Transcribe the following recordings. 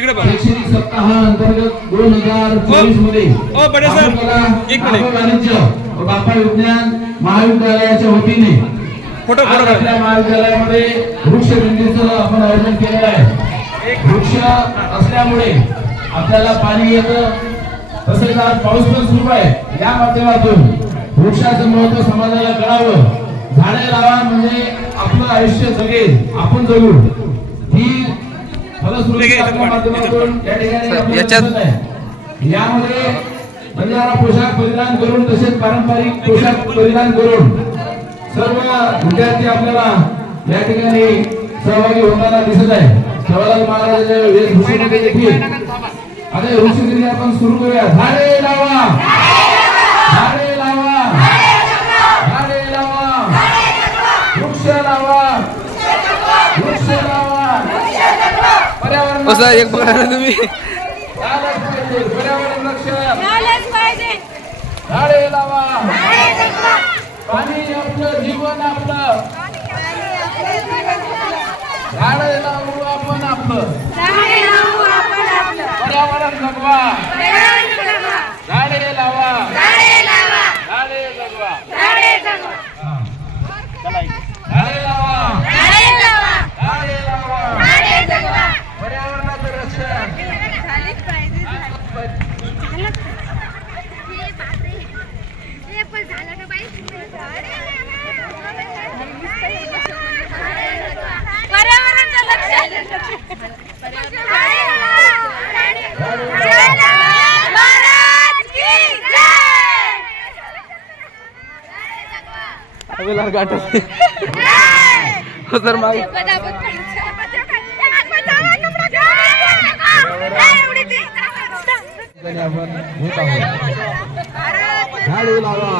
इकडे बघा. शैक्षणिक सप्ताह अंतर्गत दोन हजार चोवीसमध्ये ओ, बडे सर, बापूकला, एक मिनिट. बापू वाणिज्य व बापा विज्ञान महाविद्यालयाच्या वतीने फोटो फोटो आपल्या महाविद्यालयामध्ये वृक्ष दिंडीचं आपण आयोजन केलेलं आहे. वृक्ष असल्यामुळे आपल्याला पाणी येतं. तसेच आज पाऊस पण सुरू आहे. या माध्यमातून वृक्षाचं महत्त्व समाजाला कळावं. झाडे लावा म्हणजे आपलं आयुष्य जगेल. आपण जगू. ही याच्यात-. यामध्ये बंजारा पोशाख परिधान करून तसेच पारंपरिक पोशाख परिधान करून सर्व विद्यार्थी आपल्याला या ठिकाणी सहभागी होताना दिसत आहे. जवाहरलाल महाराजांच्या वेशभूषेमध्ये देखील. आता वृक्षदिंडी आपण सुरू करूया. झाडे लावा झाडे लावा झाडे लावा वृक्ष लावा वृक्ष लावा पर्यावरण कसं एक बघा ना तुम्ही झाडे लावा. पाणी आपलं जीवन आपलं झाडे लावू आपण आपलं झाडे लावू आपण आपलं. पर्यावरण जगवा पर्यावरण जगवा. झाडे लावा झाडे लावा. झाडे जगवा झाडे जगवा. झाडे लावा झाडे लावा. झाडे लावा झाडे जगवा. पर्यावरणाचं रक्षण झालंच पाहिजे, झालं. झालंच पाहिजे. हे बापरे. हे पण झालं ना बाई. पर्यावरणाचं लक्ष झाडे लावा. झाडे लावा. महाराज की जय. गाठ जय. हो सर मागे आणि आपण होत आहोत झाडे लावा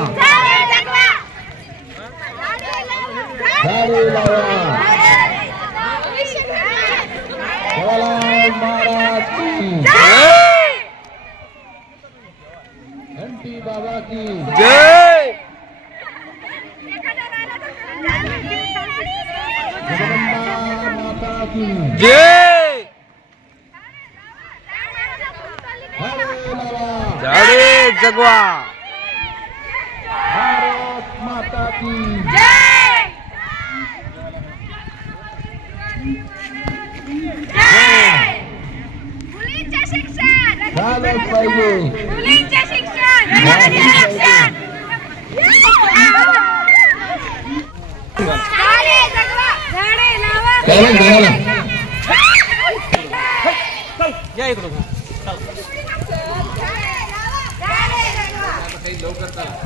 झाडे लावा जवाहरलाल महाराज की घंटी बाबा की जय जगदंबा माता की जय! झाडे जगवा! भारत माता की मुलींचे शिक्षण! झालंच पाहिजे. मुलींचे शिक्षण रक्षण झाडे जगवा झाडे लावा चालेल, चालेल.